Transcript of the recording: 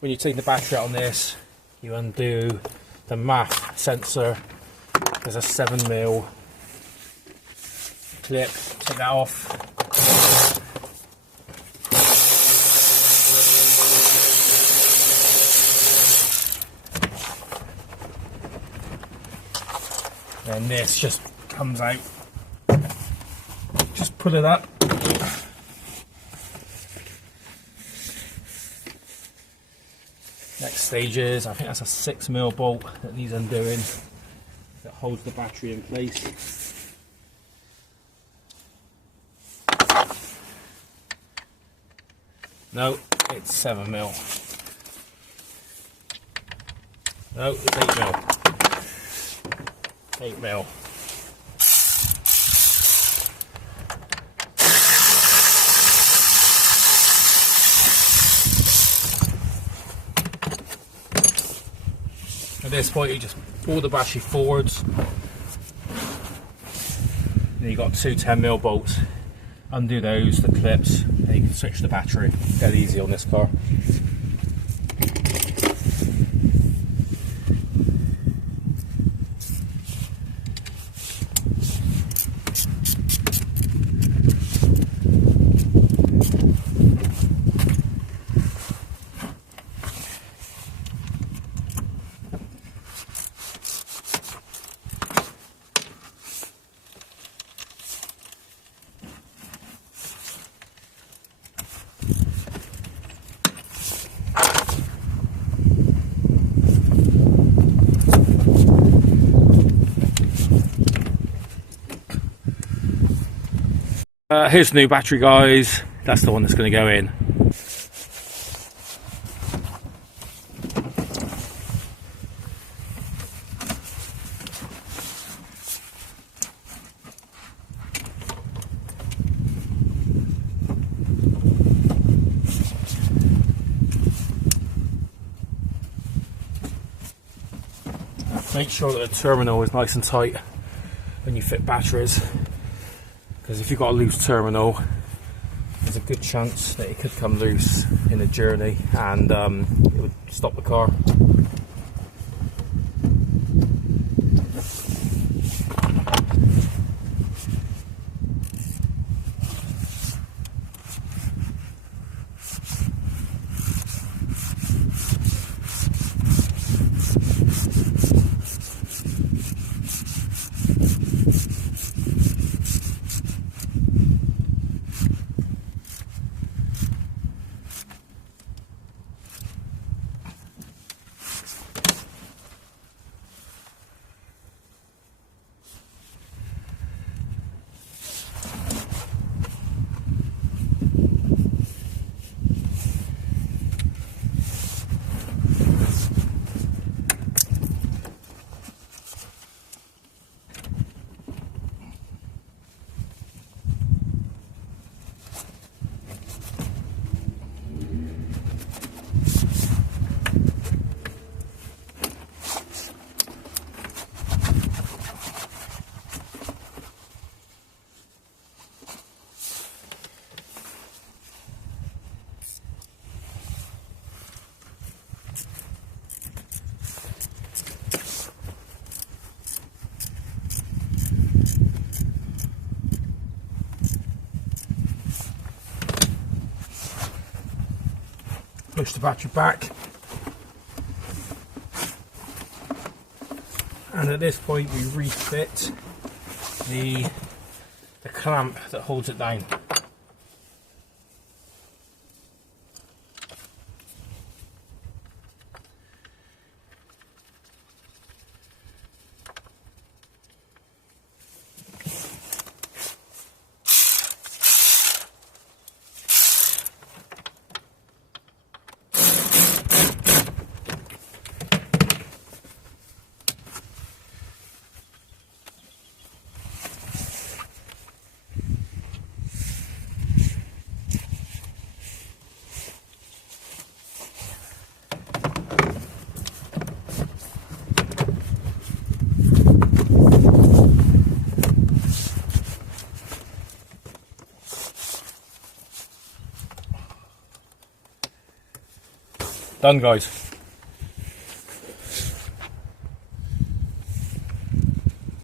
when you take the battery out on this, you undo the MAF sensor. There's a 7mm clip, take that off. And this just comes out. Just pull it up. Next stage is, I think that's a 6mm bolt that needs undoing, that holds the battery in place. No, it's 7mm. No, it's 8mm. 8mm. At this point, you just pull the battery forwards. Then you've got two 10mm bolts. Undo those, the clips, and you can switch the battery. Dead easy on this car. Here's the new battery, guys. That's the one that's going to go in. Make sure that the terminal is nice and tight when you fit batteries, because if you've got a loose terminal, there's a good chance that it could come loose in a journey and it would stop the car. Push the battery back, and at this point we refit the clamp that holds it down. Done, guys.